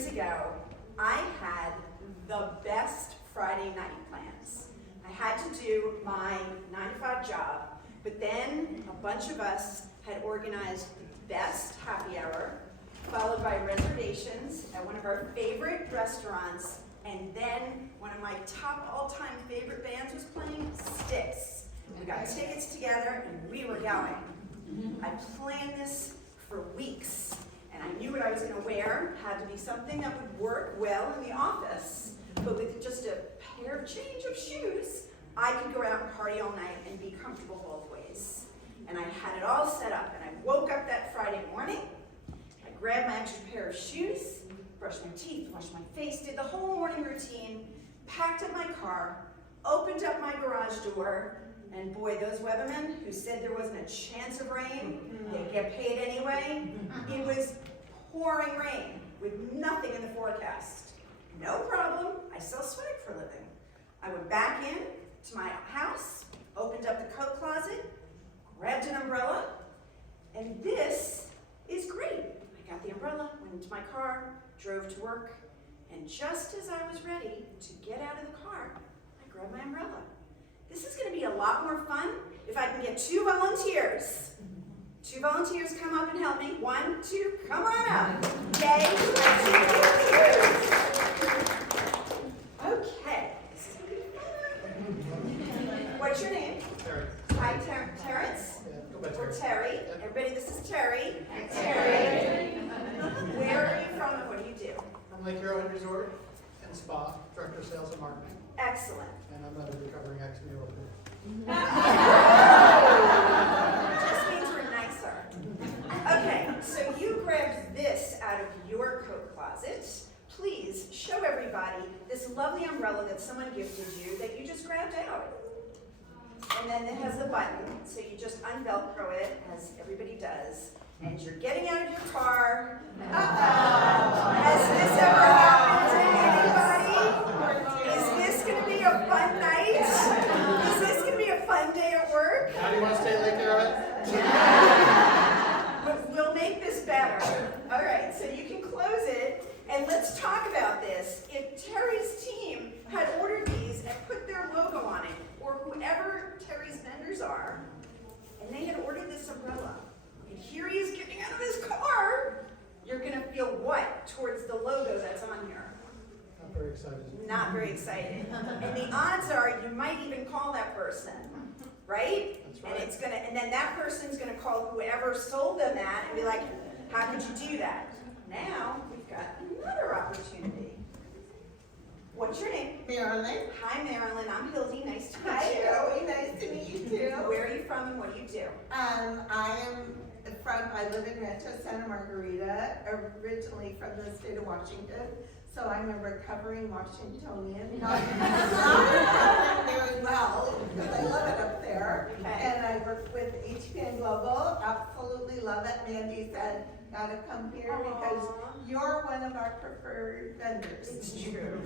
years ago, I had the best Friday night plans. I had to do my 9-to-5 job, but then a bunch of us had organized the best happy hour, followed by reservations at one of our favorite restaurants, and then one of my top all-time favorite bands was playing, Styx. We got tickets together and we were going. I planned this for weeks, and I knew what I was going to wear. Had to be something that would work well in the office, but with just a change of shoes, I could go out and party all night and be comfortable both ways. And I had it all set up, and I woke up that Friday morning, I grabbed my extra pair of shoes, brushed my teeth, washed my face, did the whole morning routine, packed up my car, opened up my garage door, and boy, those weathermen who said there wasn't a chance of rain, they get paid anyway. It was pouring rain with nothing in the forecast. No problem, I sell swag for a living. I went back in to my house, opened up the coat closet, grabbed an umbrella, and this is great. I got the umbrella, went into my car, drove to work, and just as I was ready to get out of the car, I grabbed my umbrella. This is going to be a lot more fun if I can get 2 volunteers. 2 volunteers come up and help me. 1, 2, come on up. Yay. Okay. This is going to be fun. What's your name? Terry. Hi, Terrence. Yeah, or Terry. Everybody, this is Terry. Hi, Terry. Where are you from and what do you do? I'm Lake Arrowhead Resort and Spa, Director of Sales and Marketing, Excellent. and I'm not a recovering ex-meal. Just means we're nicer. Okay, so you grabbed this out of your coat closet. Please show everybody this lovely umbrella that someone gifted you that you just grabbed out. And then it has the button, so you just unvelcro it, as everybody does. And you're getting out of your car. Has this ever happened to anybody? Is this going to be a fun night? Is this going to be a fun day at work? How do you want to stay at Lake Arrowhead? But we'll make this better. All right, so you can close it, and let's talk about this. If Terry's team had ordered these and put their logo on it, or whoever Terry's vendors are, and they had ordered this umbrella, and here he is getting out of his car, you're going to feel what towards the logo that's on here? Not very excited. Not very excited. And the odds are you might even call that person, right? That's right. And it's gonna, and then that person's gonna call whoever sold them that and be like, how could you do that? Now we've got another opportunity. What's your name? Marilyn. Hi Marilyn, I'm Hildee, nice to meet Hi, you. Joey. Nice to meet you too. Where are you from and what do you do? I live in Rancho Santa Margarita, originally from the state of Washington. So I'm a recovering Washingtonian. Not very well, because I love it up there. Okay. And I work with HPN Global. Absolutely love it. Mandy said, gotta come here because you're one of our preferred vendors. It's true.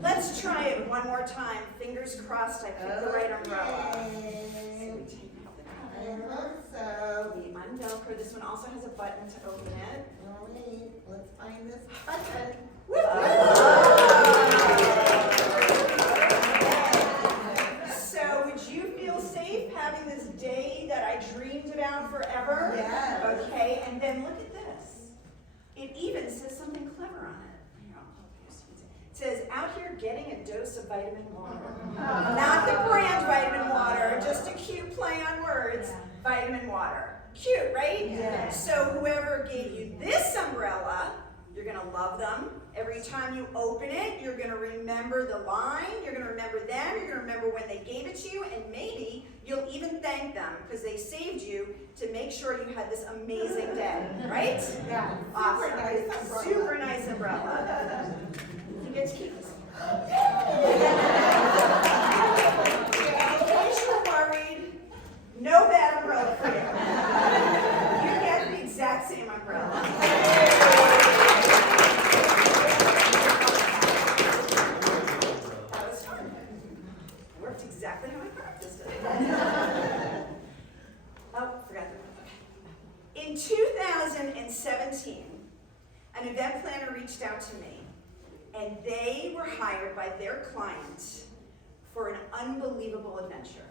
Let's try it one more time. Fingers crossed I picked the right umbrella. So we take out the I hope so. We unvelcro. This one also has a button to open it. Oh, wait, let's find this button. So would you feel safe having this day that I dreamed about forever? Yes. Okay, and then look at this. It even says something clever on it. Here, it says, out here getting a dose of vitamin water. Not the brand vitamin water, just a cute play on words. Vitamin water. Cute, right? Yes. So whoever gave you this umbrella, you're gonna love them. Every time you open it, you're gonna remember the line, you're gonna remember them, you're gonna remember when they gave it to you, and maybe you'll even thank them because they saved you to make sure you had this amazing day, right? Yeah, Awesome. super nice umbrella. Super nice umbrella. You get to keep this. In case you're worried, no bad umbrella for you. You get the exact same umbrella. Exactly how I practiced it. Oh, forgot the okay. In 2017, an event planner reached out to and they were hired by their client for an unbelievable adventure.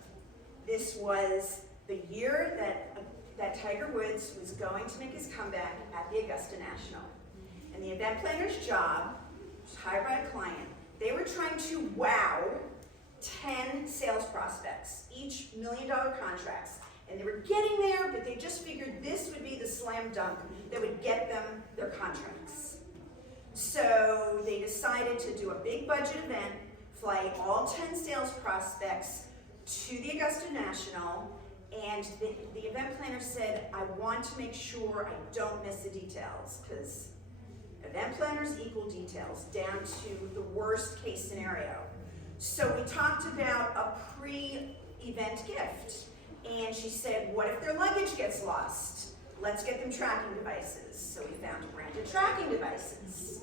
This was the year that Tiger Woods was going to make his comeback at the Augusta National. And the event planner's job, was hired by a client, they were trying to wow 10 sales prospects, each $1 million contracts. And they were getting there, but they just figured this would be the slam dunk that would get them their contracts. So they decided to do a big budget event, fly all 10 sales prospects to the Augusta National, and the event planner said, I want to make sure I don't miss the details, because event planners equal details, down to the worst case scenario. So we talked about a pre-event gift, and she said, what if their luggage gets lost? Let's get them tracking devices. So we found branded tracking devices.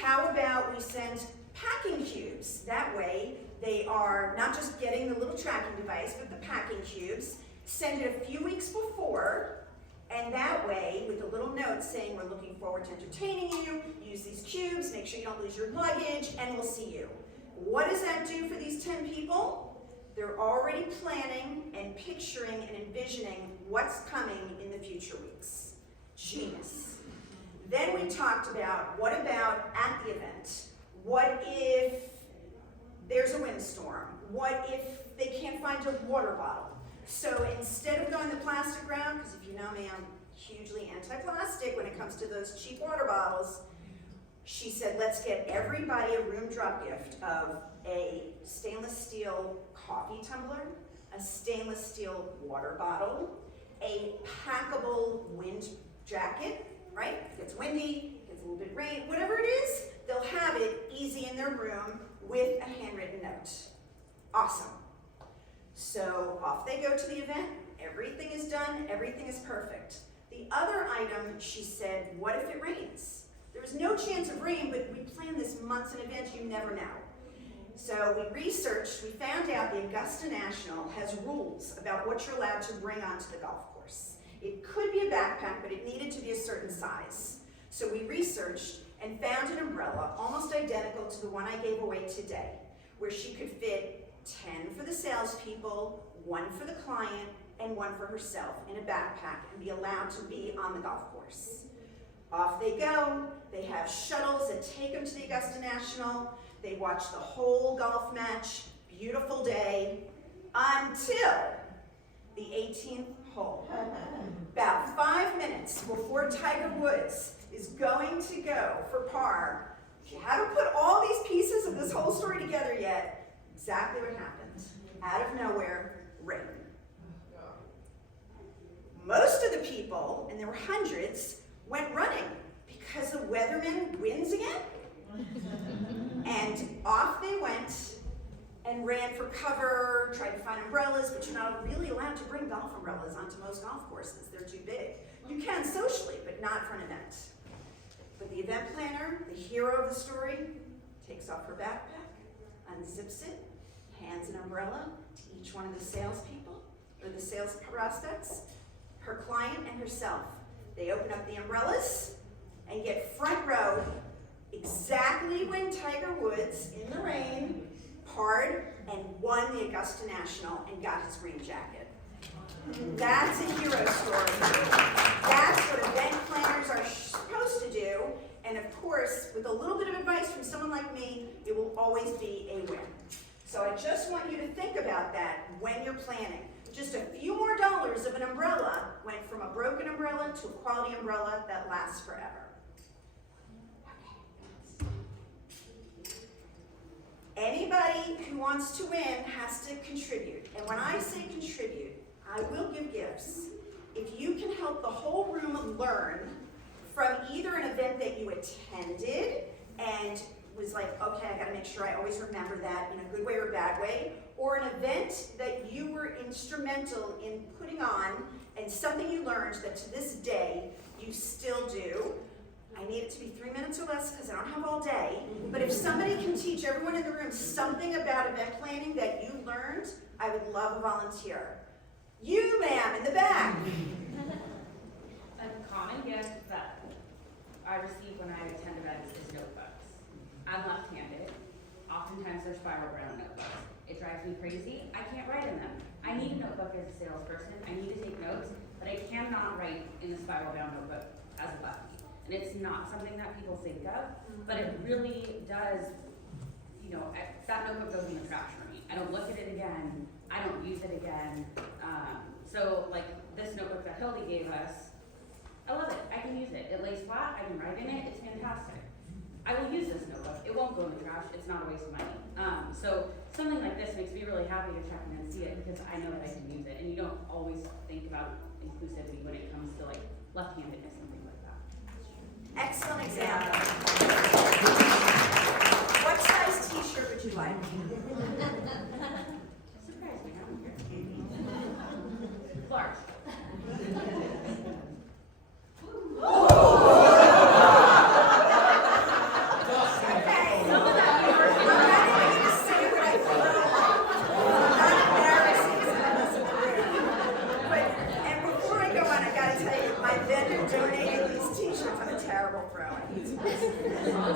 How about we send packing cubes? That way, they are not just getting the little tracking device, but the packing cubes. Send it a few weeks before, and that way, with a little note saying, we're looking forward to entertaining you, use these cubes, make sure you don't lose your luggage, and we'll see you. What does that do for these 10 people? They're already planning and picturing and envisioning what's coming in the future weeks. Genius. Then we talked about, what about at the event? What if there's a windstorm? What if they can't find a water bottle? So instead of going the plastic route, because if you know me, I'm hugely anti-plastic when it comes to those cheap water bottles, she said, let's get everybody a room drop gift of a stainless steel coffee tumbler, a stainless steel water bottle, a packable wind jacket, right? If it's windy, if it's a little bit rain, whatever it is, they'll have it easy in their room with a handwritten note. Awesome. So off they go to the event, everything is done, everything is perfect. The other item, she said, what if it rains? There's no chance of rain, but we planned this months in advance, you never know. So we researched, we found out the Augusta National has rules about what you're allowed to bring onto the golf course. It could be a backpack, but it needed to be a certain size. So we researched and found an umbrella almost identical to the one I gave away today, where she could fit 10 for the salespeople, 1 for the client, and 1 for herself in a backpack and be allowed to be on the golf course. Off they go. They have shuttles that take them to the Augusta National. They watch the whole golf match. Beautiful day until the 18th hole. About 5 minutes before Tiger Woods is going to go for par. You haven't put all these pieces of this whole story together yet. Exactly what happened. Out of nowhere, rain. Most of the people, and there were hundreds, went running because the weatherman wins again. And off they went and ran for cover, tried to find umbrellas, but you're not really allowed to bring golf umbrellas onto most golf courses. They're too big. You can socially, but not for an event. But the event planner, the hero of the story, takes off her backpack, unzips it, hands an umbrella to each one of the salespeople, or the sales prospects, her client and herself. They open up the umbrellas and get front row exactly when Tiger Woods, in the rain, parred and won the Augusta National and got his green jacket. That's a hero story. That's what event planners are supposed to do. And of course, with a little bit of advice from someone like me, it will always be a win. So I just want you to think about that when you're planning. Just a few more dollars of an umbrella went from a broken umbrella to a quality umbrella that lasts forever. Anybody who wants to win has to contribute. And when I say contribute, I will give gifts. If you can help the whole room learn from either an event that you attended and was like, okay, I gotta make sure I always remember that in a good way or a bad way, or an event that you were instrumental in putting on and something you learned that to this day you still do. I need it to be 3 minutes or less because I don't have all day. But if somebody can teach everyone in the room something about event planning that you learned, I would love a volunteer. You, ma'am, in the back. A common gift that I receive when I attend events is notebooks. I'm left their spiral brown notebooks. It drives me crazy. I can't write in them. I need a notebook as a salesperson. I need to take notes, but I cannot write in the spiral bound notebook as a lefty. And it's not something that people think of, but it really does, that notebook goes in the trash for me. I don't look at it again. I don't use it again. So like this notebook that Hildee gave us, I love it. I can use it. It lays flat. I can write in it. It's fantastic. I will use this notebook. It won't go in the trash. It's not a waste of money. So something like this makes me really happy to check in and see it because I know that I can use it. And you don't always think about inclusivity when it comes to like left-handedness and things like that. Excellent example. What size t-shirt would you like? Surprise me, I don't care. Large.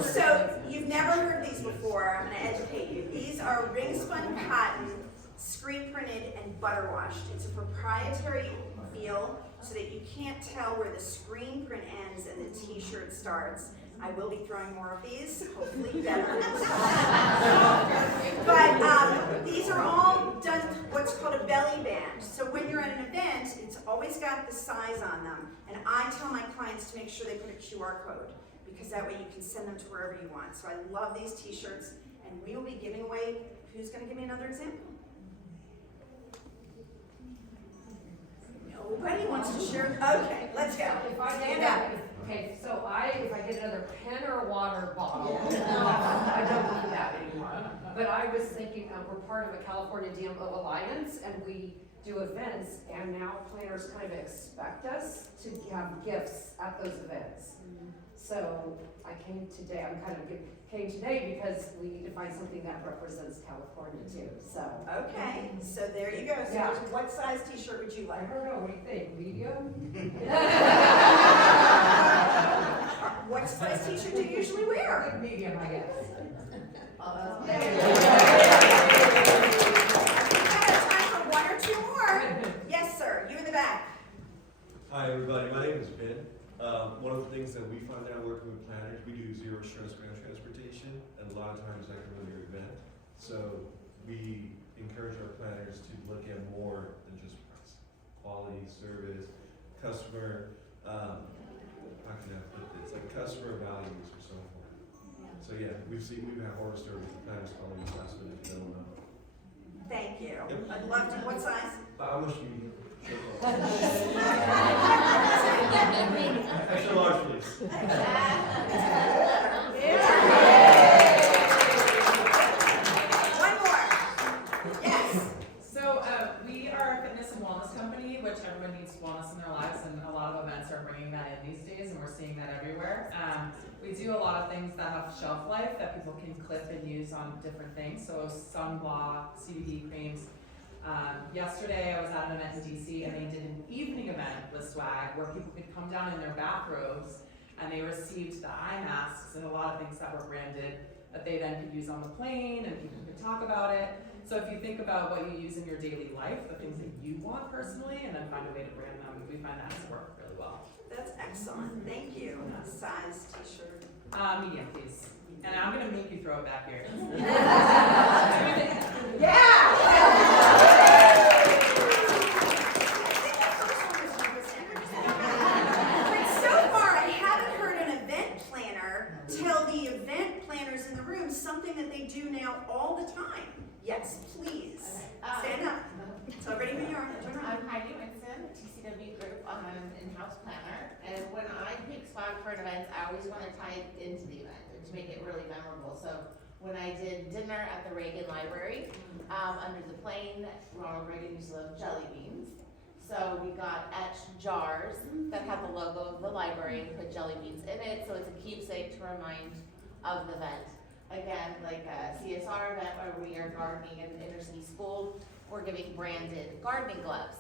So, you've never heard these before, I'm going to educate you. These are ring spun cotton, screen printed, and butter washed. It's a proprietary feel so that you can't tell where the screen print ends and the t-shirt starts. I will be throwing more of these, hopefully better. But these are all done what's called a belly band. So when you're at an event, it's always got the size on them. And I tell my clients to make sure they put a QR code, because that way you can send them to wherever you want. So I love these t-shirts, and we will be giving away, who's going to give me another example? Nobody wants to share? Okay, let's go. Stand up. Okay, so if I get another pen or a water bottle, I don't need that anymore. But I was thinking, we're part of a California DMO Alliance, and we do events, and now planners kind of expect us to have gifts at those events. So I came today, came today because we need to find something that represents California too, so. Okay, so there you go. So Yeah. what size t-shirt would you I like? don't know, what do you think, medium? What size t-shirt do you usually wear? Medium, I guess. We have time for one or two more. Yes, sir, you in the back. Hi everybody, my name is Ben. One of the things that we find out working with planners, we do zero stress ground transportation, and a lot of times that can ruin your event. So we encourage our planners to look at more than just price. Quality, service, customer, how can I put this? Like customer values are so important. So yeah, we've had horror stories of planners calling us last minute if they don't know. Thank you. Yep. I'd love to. What size? How much do you extra large, please. One more. Yes. So we are a fitness and wellness company, which everyone needs wellness in their lives, and a lot of events are bringing that in these days, and we're seeing that everywhere. We do a lot of things that have shelf life that people can clip and use on different things. So sunblock, CBD creams. Yesterday I was at an event in DC, and they did an evening event with swag where people could come down in their bathrobes and they received the eye masks and a lot of things that were branded that they then could use on the plane and people could talk about it. So if you think about what you use in your daily life, the things that you want personally, and then find a way to brand them, we find that to work really well. That's excellent. Thank you. Size t-shirt. Medium, please. And I'm gonna make you throw it back here. So far, I haven't heard an event planner tell the event planners in the room something that they do now all the time. Yes, please. Stand up. So everybody when you're on. Turn around. I'm Heidi Winston, TCW Group. I'm an in-house planner. And when I pick swag for an event, I always want to tie it into the event and to make it really memorable. So when I did dinner at the Reagan Library, under the plane, Ronald Reagan used to love jelly beans. So we got etched jars that had the logo of the library and put jelly beans in it. So it's a keepsake to remind of the event. Again, like a CSR event where we are gardening in an inner city school, we're giving branded gardening gloves.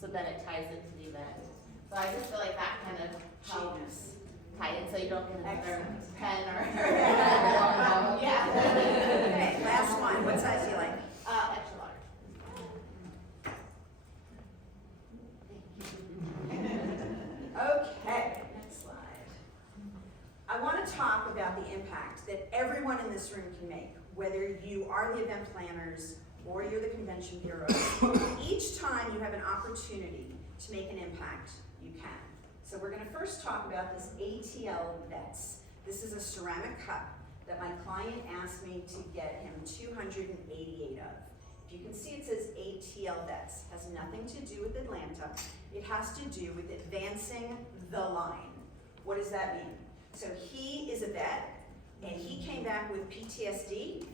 So then it ties into the event. So I just feel like that kind of helps tie in so you don't get another pen or yeah. Okay, last one. this room can make, whether you are the event planners or you're the convention bureau, each time you have an opportunity to make an impact, you can. So we're gonna first talk about this ATL Vets. This is a ceramic cup that my client asked me to get him 288 of. If you can see, it says ATL Vets. Has nothing to do with Atlanta. It has to do with advancing the line. What does that mean? So he is a vet, and he came back with PTSD,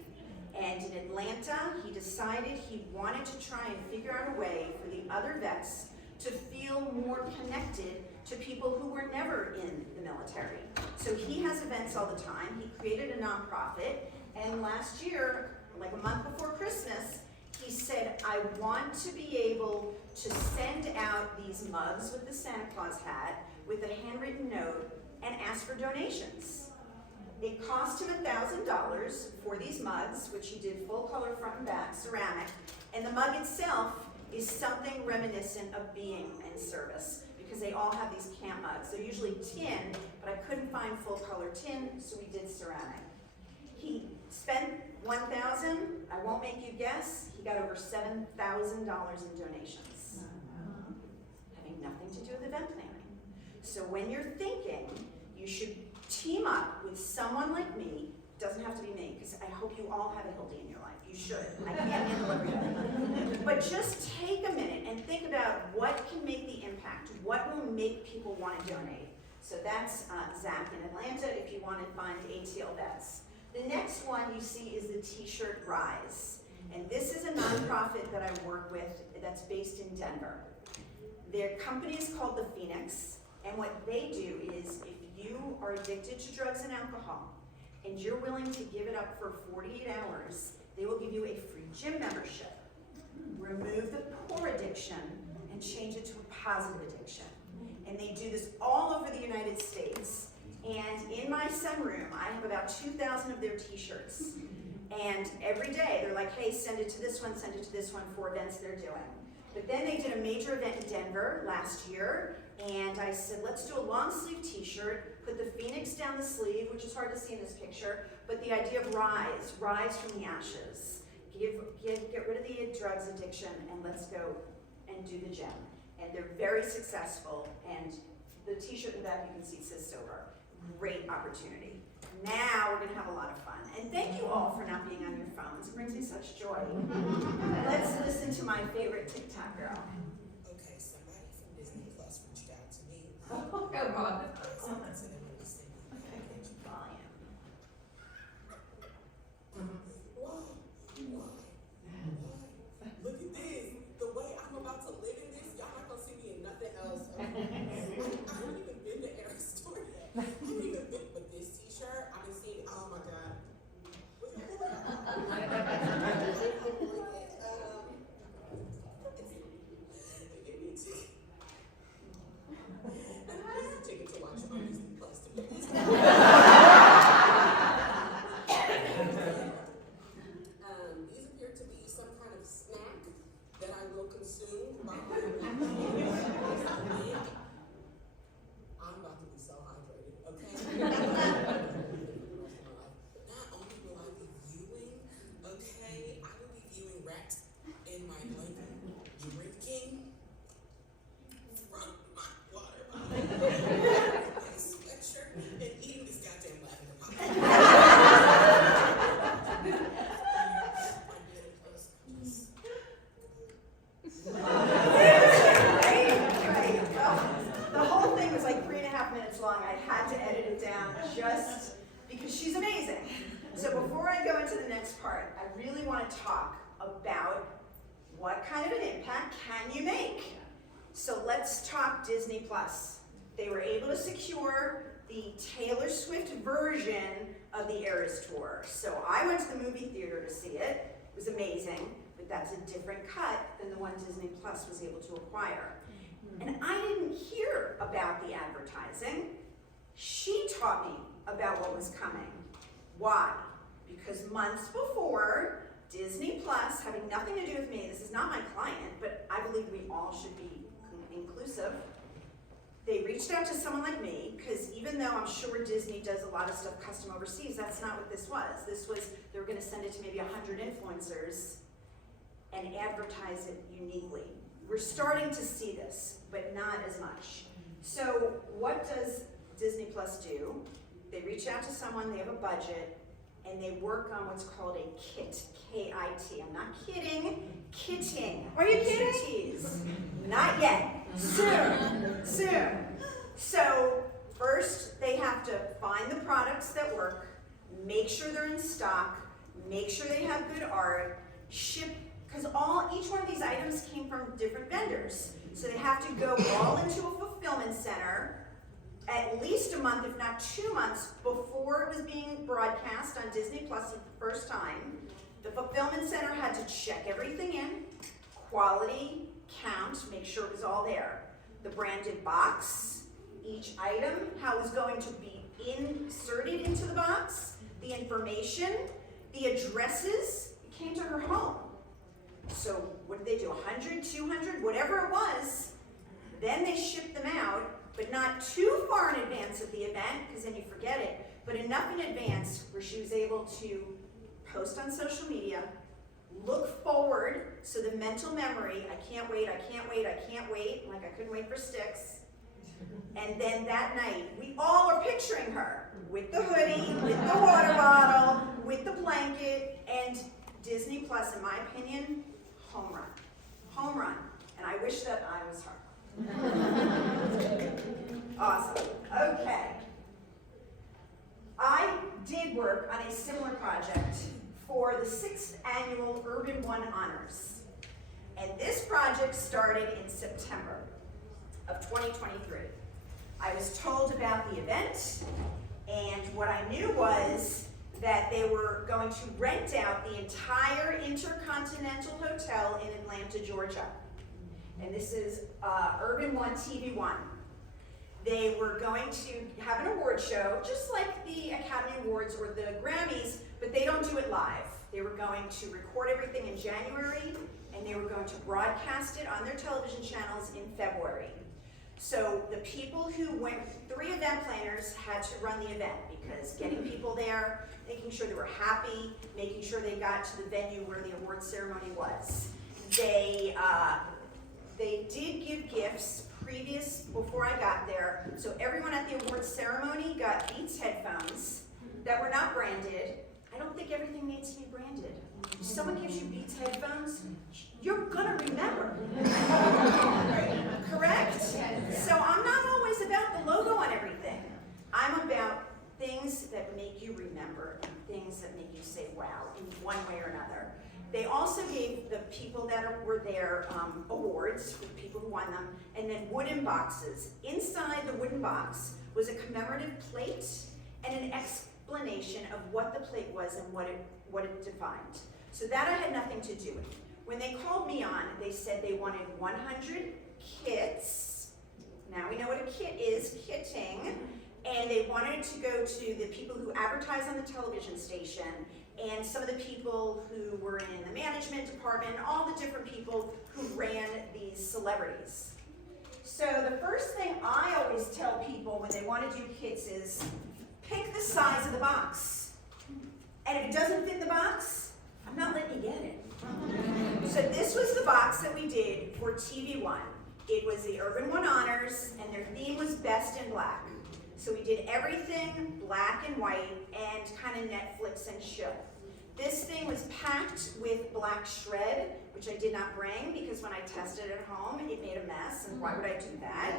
and in Atlanta, he decided he wanted to try and figure out a way for the other vets to feel more connected to people who were never in the military. So he has events all the time. He created a nonprofit, and last year, like a month before Christmas, he said, I want to be able to send out these mugs with the Santa Claus hat with a handwritten note and ask for donations. It cost him $1,000 for these mugs, which he did full color front and back, ceramic, and the mug itself is something reminiscent of being in service, because they all have these camp mugs. They're usually tin, but I couldn't find full color tin, so we did ceramic. He spent $1,000, I won't make you guess, he got over $7,000 in donations. Having nothing to do with event planning. So when you're thinking, you should team up with someone like me. Doesn't have to be me, because I hope you all have a Hildee in your life. You should. I can't handle everything. But just take a minute and think about what can make the impact, what will make people want to donate. So that's Zach in Atlanta, if you want to find ATL Vets. The next one you see is the T-shirt Rise. And this is a nonprofit that I work with that's based in Denver. Their company is called the Phoenix, and what they do is if you are addicted to drugs and alcohol and you're willing to give it up for 48 hours, they will give you a free gym membership, remove the poor addiction, and change it to a positive addiction. And they do this all over the United States. And in my sunroom, I have about 2,000 of their t-shirts. And every day, they're like, hey, send it to this one, send it to this one for events they're doing. But then they did a major event in Denver last year, and I said, let's do a long sleeve t-shirt, put the Phoenix down the sleeve, which is hard to see in this picture, but the idea of rise from the ashes. Get rid of the drugs addiction, and let's go and do the gym. And they're very successful, and the t-shirt in the back you can see says sober. Great opportunity. Now we're gonna have a lot of fun. And thank you all for not being on your phones. It brings me such joy. Let's listen to my favorite TikTok girl. Okay, somebody from Disney Plus reached out to me. Oh, God. Someone said they wanted to send me a package. Volume. Why? Look at this. The way I'm about to live in this, y'all not gonna see me in nothing else. I haven't even been to Eric's store yet. I haven't even been with this t-shirt. I've been seeing, oh my God. Chicken to watch on Disney Plus to be these appear to be some kind of snack that I will consume while I'm about to be so hydrated, okay? Not only will I be viewing, okay, I will be viewing Rex in my blanket, drinking from my water bottle, my sweatshirt, and eating this goddamn lavender pie. Right. Well, the whole thing was like 3.5 minutes long. I had to edit it down just because she's amazing. So before I go into the next part, I really want to talk about what kind of an impact can you make. So let's talk Disney Plus. They were able to secure the Taylor Swift version of the Eras Tour. So I went to the movie theater to see it. It was amazing, but that's a different cut than the one Disney Plus was able to acquire. And I didn't hear about the advertising. She taught me about what was coming. Why? Because months before, Disney Plus, having nothing to do with me, this is not my client, but I believe we all should be inclusive. they reached out to someone like me, because even though I'm sure Disney does a lot of stuff custom overseas, that's not what this was. This was, they were gonna send it to maybe 100 influencers and advertise it uniquely. We're starting to see this, but not as much. So what does Disney Plus do? They reach out to someone, they have a budget, and they work on what's called a kit, K-I-T. I'm not kidding, kitting. Are you kidding? Not yet. Soon, soon. So first they have to find the products that work, make sure they're in stock, make sure they have good art, ship, because each one of these items came from different vendors. So they have to go all into a fulfillment center at least a month, if not 2 months, before it was being broadcast on Disney Plus for the first time. The fulfillment center had to check everything in, quality, count, make sure it was all there. The branded box, each item, how it was going to be inserted into the box, the information, the addresses, it came to her home. So what did they do, 100, 200, whatever it was, then they shipped them out, but not too far in advance of the event, because then you forget it, but enough in advance where she was able to post on social media, look forward, so the mental memory, I can't wait, I can't wait, I can't wait, like I couldn't wait for sticks. And then that night, we all are picturing her with the hoodie, with the water bottle, with the blanket, and Disney Plus, in my opinion, home run. Home run. And I wish that I was her. Awesome. Okay. I did work on a similar project for the 6th annual Urban One Honors. And this project started in September of 2023. I was told about the event, and what I knew was that they were going to rent out the entire Intercontinental Hotel in Atlanta, Georgia. And this is Urban One TV One. They were going to have an award show, just like the Academy Awards or the Grammys, but they don't do it live. They were going to record everything in January, and they were going to broadcast it on their television channels in February. So the people who went, 3 event planners had to run the event, because getting people there, making sure they were happy, making sure they got to the venue where the award ceremony was. They did give gifts before I got there, so everyone at the award ceremony got Beats headphones that were not branded. I don't think everything needs to be branded. If someone gives you Beats headphones, you're gonna remember. Correct? So I'm not always about the logo on everything. I'm about things that make you remember and things that make you say wow in one way or another. They also gave the people that were there awards for the people who won them, and then wooden boxes. Inside the wooden box was a commemorative plate and an explanation of what the plate was and what it defined. So that I had nothing to do with. When they called me on, they said they wanted 100 kits. Now we know what a kit is, kitting. And they wanted to go to the people who advertise on the television station and some of the people who were in the management department, all the different people who ran these celebrities. So the first thing I always tell people when they want to do kits is, pick the size of the box. And if it doesn't fit the box, I'm not letting you get it. So this was the box that we did for TV One. It was the Urban One Honors, and their theme was Best in Black. So we did everything black and white and kind of Netflix and chill. This thing was packed with black shred, which I did not bring because when I tested it at home, it made a mess, and why would I do that?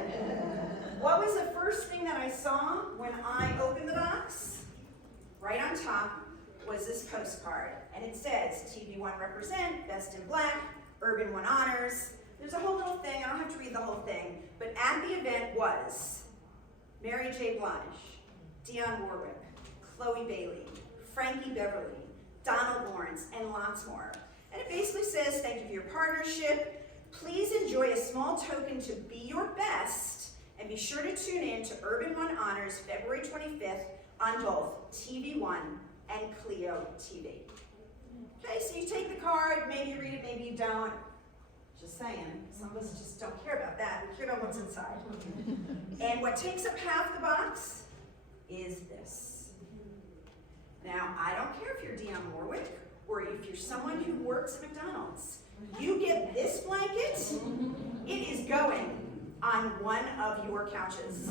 What was the first thing that I saw when I opened the box? Right on top was this postcard, and it says, TV One Represent, Best in Black, Urban One Honors. There's a whole little thing, I don't have to read the whole thing, but at the event was Mary J. Blige, Dionne Warwick, Chloe Bailey, Frankie Beverly, Donald Lawrence, and lots more. And it basically says, thank you for your partnership. Please enjoy a small token to be your best, and be sure to tune in to Urban One Honors February 25th on both TV One and Clio TV. Okay, so you take the card, maybe you read it, maybe you don't. Just saying, some of us just don't care about that, we care about what's inside. And what takes up half the box is this. Now, I don't care if you're Dionne Warwick, or if you're someone who works at McDonald's. You get this blanket, it is going on one of your couches.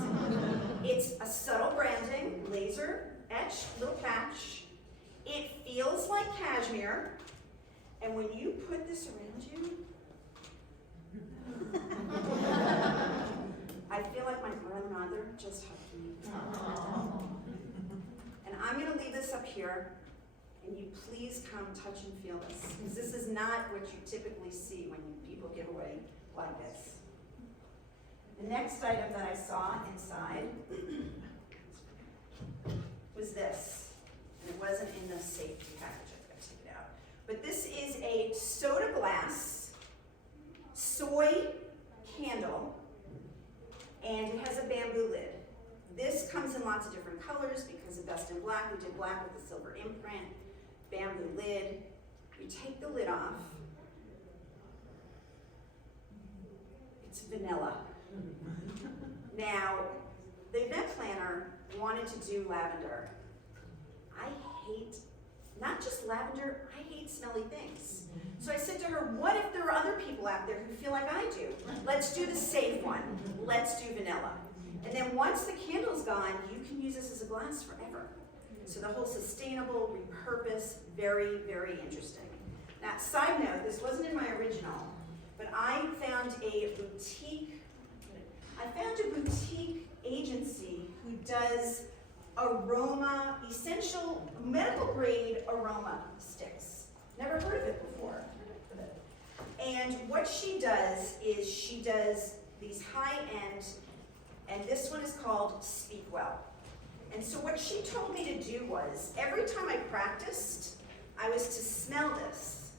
It's a subtle branding, laser etched little patch. It feels like cashmere, and when you put this around you, I feel like my grandmother just hugged me. And I'm gonna leave this up here, and you please come touch and feel this, because this is not what you typically see when people give away blankets. The next item that I saw inside was this, and it wasn't in the safety package, I forgot to take it out. But this is a soda glass soy candle, and it has a bamboo lid. This comes in lots of different colors because of Best in Black. We did black with a silver imprint, bamboo lid. You take the lid off. It's vanilla. Now, the event planner wanted to do lavender. I hate, not just lavender, I hate smelly things. So I said to her, what if there are other people out there who feel like I do? Let's do the safe one. Let's do vanilla. And then once the candle's gone, you can use this as a glass forever. So the whole sustainable, repurpose, very, very interesting. Now, side note, this wasn't in my original, but I found a boutique agency who does essential medical grade aroma sticks. Never heard of it before. And what she does is she does these high end, and this one is called Speak Well. And so what she told me to do was, every time I practiced, I was to smell this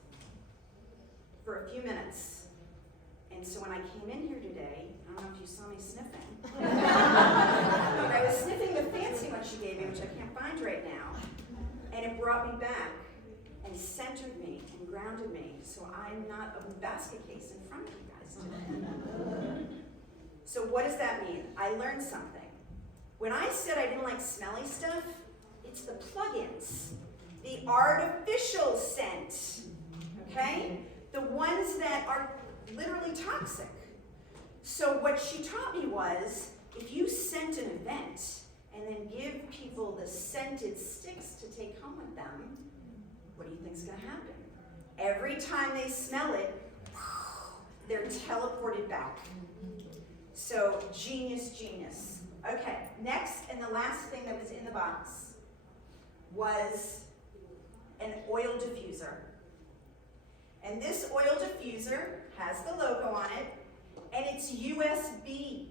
for a few minutes. And so when I came in here today, I don't know if you saw me sniffing, but I was sniffing the fancy one she gave me, which I can't find right now, and it brought me back and centered me and grounded me, so I'm not a basket case in front of you guys today. So what does that mean? I learned something. When I said I didn't like smelly stuff, it's the plugins, the artificial scent, okay? The ones that are literally toxic. So what she taught me was, if you scent an event and then give people the scented sticks to take home with them, what do you think's gonna happen? Every time they smell it, they're teleported back. So genius, genius. Okay, next and the last thing that was in the box was an oil diffuser. And this oil diffuser has the logo on it, and it's USB.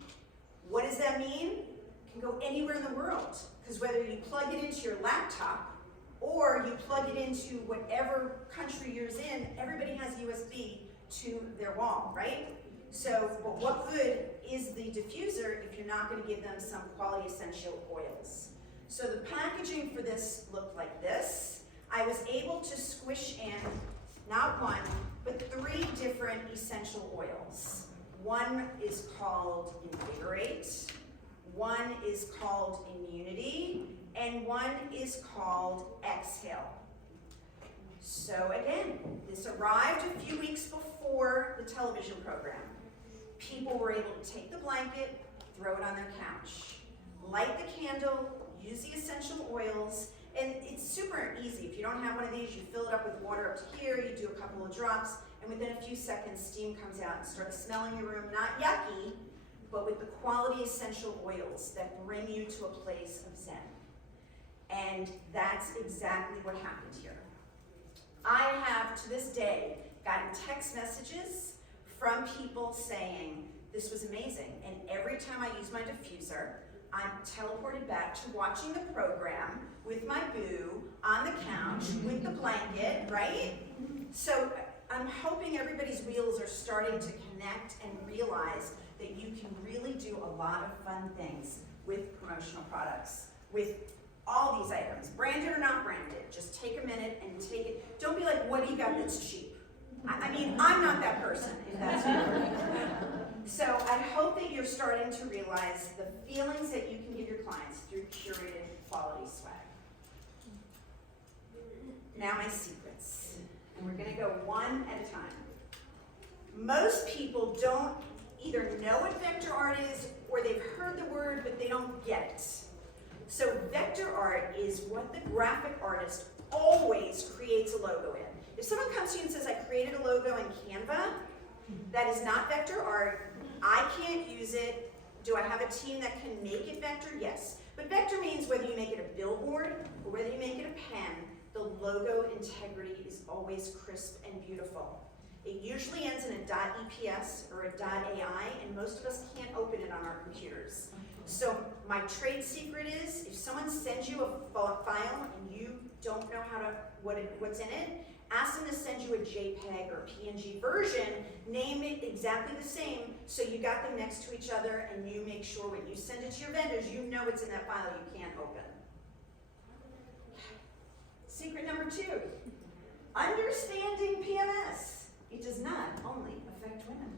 What does that mean? It can go anywhere in the world, because whether you plug it into your laptop or you plug it into whatever country you're in, everybody has USB to their wall, right? So, but what good is the diffuser if you're not going to give them some quality essential oils? So the packaging for this looked like this. I was able to squish in not one, but 3 different essential oils. One is called Invigorate, one is called Immunity, and one is called Exhale. So again, this arrived a few weeks before the television program. People were able to take the blanket, throw it on their couch, light the candle, use the essential oils, and it's super easy. If you don't have one of these, you fill it up with water up to here, you do a couple of drops, and within a few seconds, steam comes out and starts smelling your room, not yucky, but with the quality essential oils that bring you to a place of zen. And that's exactly what happened here. I have, to this day, gotten text messages from people saying, this was amazing, and every time I use my diffuser, I'm teleported back to watching the program with my boo on the couch with the blanket, right? So I'm hoping everybody's wheels are starting to connect and realize that you can really do a lot of fun things with promotional products, with all these items, branded or not branded. Just take a minute and take it. Don't be like, what do you got that's cheap? I mean, I'm not that person, if that's you. So I hope that you're starting to realize the feelings that you can give your clients through curated quality swag. Now my secrets. And we're gonna go one at a time. Most people don't either know what vector art is or they've heard the word but they don't get it. So vector art is what the graphic artist always creates a logo in. If someone comes to you and says, I created a logo in Canva, that is not vector art. I can't use it. Do I have a team that can make it vector? Yes. But vector means whether you make it a billboard or whether you make it a pen, the logo integrity is always crisp and beautiful. It usually ends in a .eps or a .ai, and most of us can't open it on our computers. So my trade secret is, if someone sends you a file and you don't know what's in it, ask them to send you a JPEG or PNG version, name it exactly the same, so you got them next to each other, and you make sure when you send it to your vendors, you know it's in that file you can't open. Secret number 2, understanding PMS. It does not only affect women.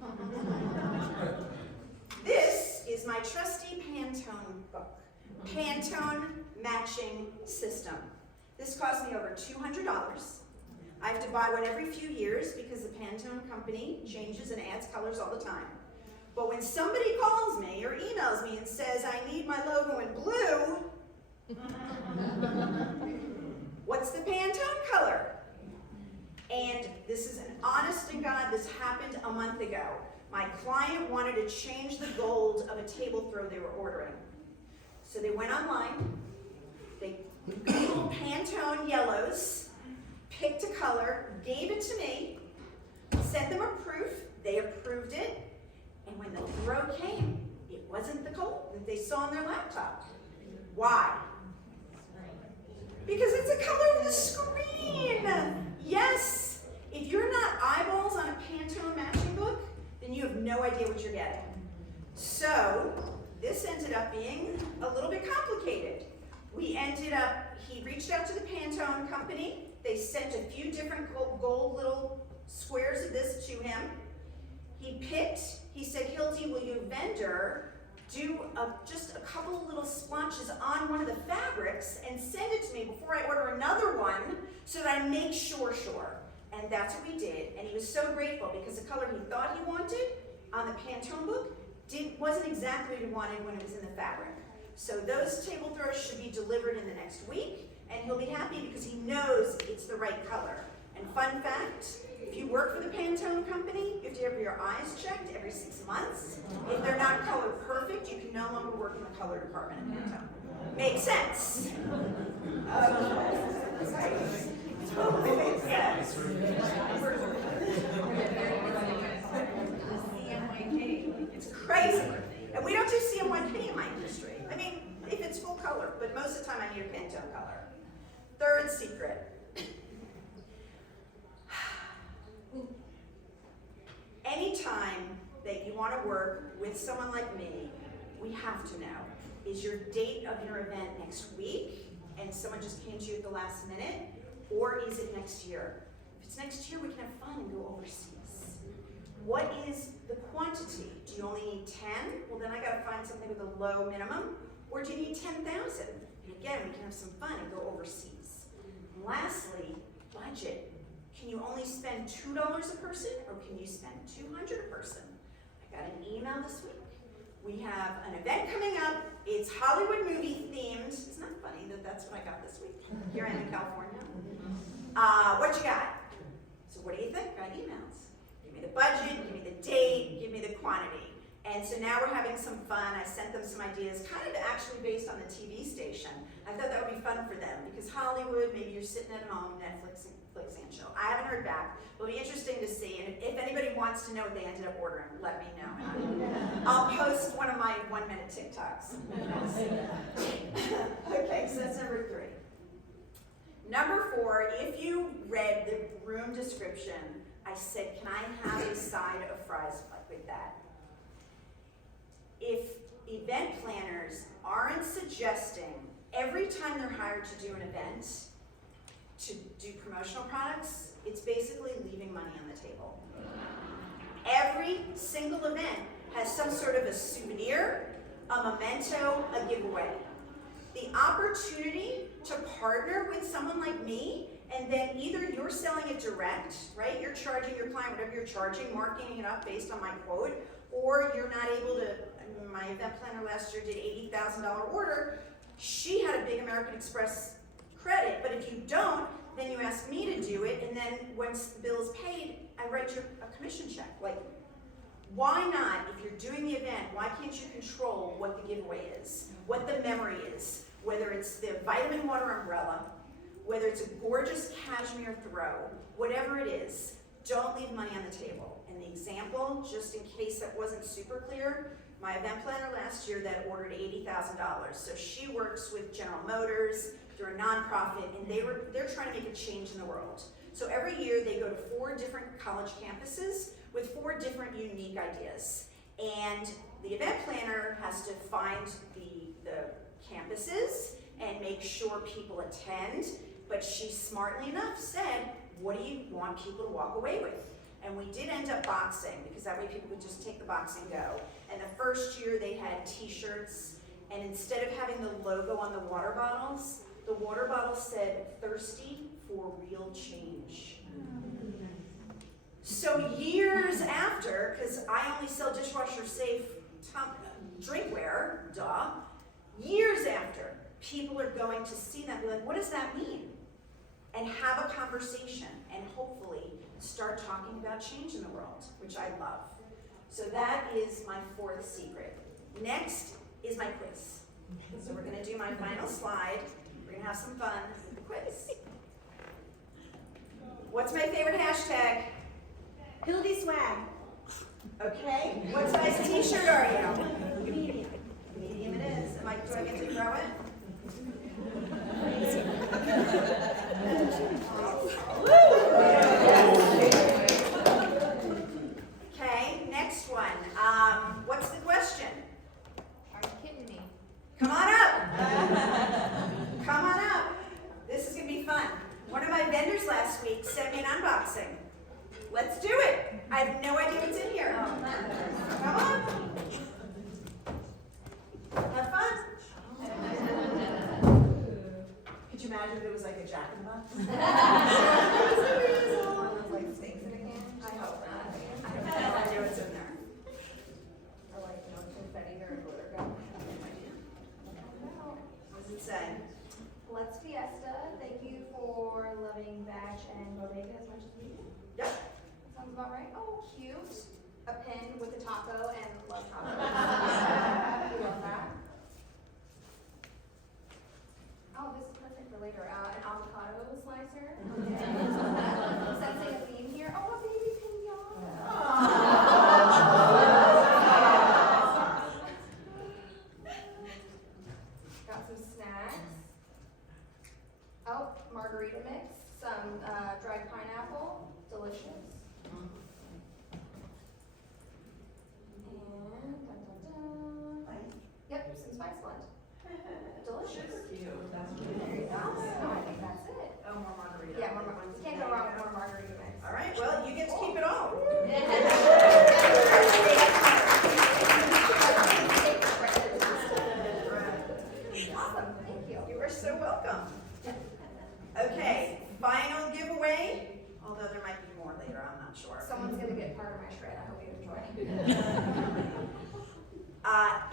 This is my trusty Pantone book, Pantone Matching System. This cost me over $200. I have to buy one every few years because the Pantone company changes and adds colors all the time. But when somebody calls me or emails me and says, I need my logo in blue, what's the Pantone color? And this is an honest to God, this happened a month ago. My client wanted to change the gold of a table throw they were ordering. So they went online, they Googled Pantone yellows, picked a color, gave it to me, sent them a proof, they approved it, and when the throw came, it wasn't the gold that they saw on their laptop. Why? Because it's the color of the screen. Yes, if you're not eyeballs on a Pantone matching book, then you have no idea what you're getting. So this ended up being a little bit complicated. He reached out to the Pantone company. They sent a few different gold little squares of this to him. He said, Hildee, will you vendor do just a couple of little splotches on one of the fabrics and send it to me before I order another one so that I make sure. And that's what we did. And he was so grateful because the color he thought he wanted on the Pantone book wasn't exactly what he wanted when it was in the fabric. So those table throws should be delivered in the next week, and he'll be happy because he knows it's the right color. And fun fact, if you work for the Pantone company, you have to have your eyes checked every 6 months. If they're not color perfect, you can no longer work in the color department at Pantone. Makes sense? Totally makes sense. It's crazy. And we don't do CMYK in my industry. I mean, if it's full color, but most of the time I need a Pantone color. Third secret. Anytime that you want to work with someone like me, we have to know, is your date of your event next week and someone just came to you at the last minute, or is it next year? If it's next year, we can have fun and go overseas. What is the quantity? Do you only need 10? Well, then I gotta find something with a low minimum, or do you need 10,000? And again, we can have some fun and go overseas. And lastly, budget. Can you only spend $2 a person, or can you spend $200 a person? I got an email this week. We have an event coming up. It's Hollywood movie themed. Isn't that funny that that's what I got this week? Here I am in California. What you got? So what do you think? I got emails. Give me the budget, give me the date, give me the quantity. And so now we're having some fun. I sent them some ideas, kind of actually based on the TV station. I thought that would be fun for them because Hollywood, maybe you're sitting at home, Netflix and chill. I haven't heard back. It'll be interesting to see. And if anybody wants to know what they ended up ordering, let me know. I'll post one of my 1-minute TikToks. Okay, so that's number 3. Number 4, if you read the room description, I said, can I have a side of fries with that? If event planners aren't suggesting every time they're hired to do an event, to do promotional products, it's basically leaving money on the table. Every single event has some sort of a souvenir, a memento, a giveaway. The opportunity to partner with someone like me, and then either you're selling it direct, right? You're charging your client whatever you're charging, marking it up based on my quote, or you're not able to. My event planner last year did $80,000 order. She had a big American Express credit, but if you don't, then you ask me to do it, and then once the bill is paid, I write you a commission check. Like, why not, if you're doing the event, why can't you control what the giveaway is, what the memory is, whether it's the vitamin water umbrella, whether it's a gorgeous cashmere throw, whatever it is, don't leave money on the table. And the example, just in case that wasn't super clear, my event planner last year that ordered $80,000. So she works with General Motors, they're a nonprofit, and they're trying to make a change in the world. So every year they go to 4 different college campuses with 4 different unique ideas. And the event planner has to find the campuses and make sure people attend, but she smartly enough said, what do you want people to walk away with? And we did end up boxing, because that way people would just take the box and go. And the first year they had t-shirts, and instead of having the logo on the water bottles said, thirsty for real change. So years after, because I only sell dishwasher safe drinkware, duh, years after, people are going to see that and be like, what does that mean? And have a conversation, and hopefully start talking about change in the world, which I love. So that is my 4th secret. Next is my quiz. So we're gonna do my final slide. We're gonna have some fun with the quiz. What's my favorite hashtag? Hildee swag. Okay, what size t-shirt are you? Medium. Medium it is. Do I get to throw it? Okay, next one. What's the question? Are you kidding me? Come on up. Come on up. This is gonna be fun. One of my vendors last week sent me an unboxing. Let's do it. I have no idea what's in here. Come on. Have fun. Could you imagine if it was like a Jack in the Box? Like snakes in a can? I hope not. I have no idea what's in there. Or like, confetti or a glitter gun? What does it say? Let's Fiesta. Thank you for loving Batch and Bodega as much as we do. Yep. Sounds about right. Oh, cute. A pin with a taco and love tacos. We love that. Oh, this is perfect for later. An avocado slicer. Sensing a theme here. Oh, a baby pinata. Got some snacks. Oh, margarita mix. Some dried pineapple. Delicious. And dun, dun, dun. Yep, some spice blend. Delicious. There you go. I think that's it. Oh, more margarita. Yeah, more margarita. You can't go wrong with more margarita mix. All right, well, you get to keep it all. Awesome, thank you. You are so welcome. Okay, final giveaway, although there might be more later, I'm not sure. Someone's gonna get part of my shred. I hope you enjoy.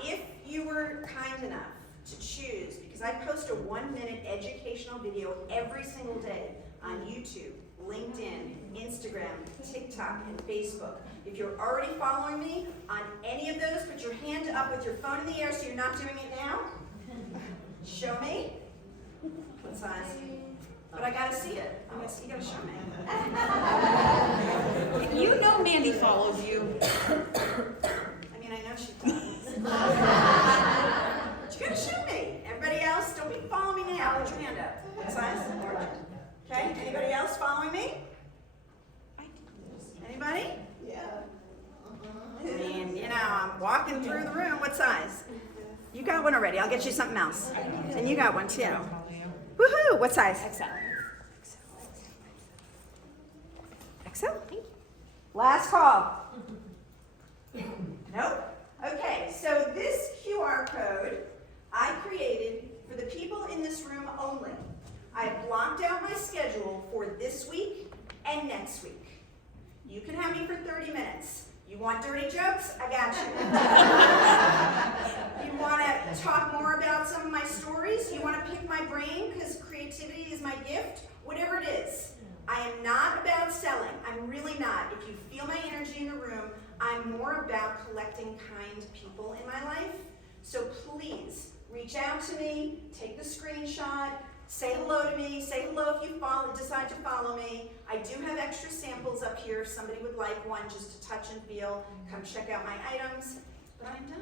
If you were kind enough to choose, because I post a 1-minute educational video every single day on YouTube, LinkedIn, Instagram, TikTok, and Facebook. If you're already following me on any of those, put your hand up with your phone in the air so you're not doing it now. Show me. What size? But I gotta see it. You gotta show me. You know Mandy follows you. I mean, I know she does. But you gotta show me. Everybody else, don't be following me now. Put your hand up. What size? Okay, anybody else following me? Anybody? Yeah. I mean, you know, I'm walking through the room. What size? You got one already. I'll get you something else. And you got one too. Woohoo! What size? XL. so. Thank you. Last call. Nope. Okay, so this QR code I created for the people in this room only. I blocked out my schedule for this week and next week. You can have me for 30 minutes. You want dirty jokes? I got you. You want to talk more about some of my stories? You want to pick my brain because creativity is my gift? Whatever it is. I am not about selling. I'm really not. If you feel my energy in the room, I'm more about collecting kind people in my life. So please, reach out to me, take the screenshot, say hello to me, say hello if you decide to follow me. I do have extra samples up here if somebody would like one just to touch and feel. Come check out my items. But I'm done.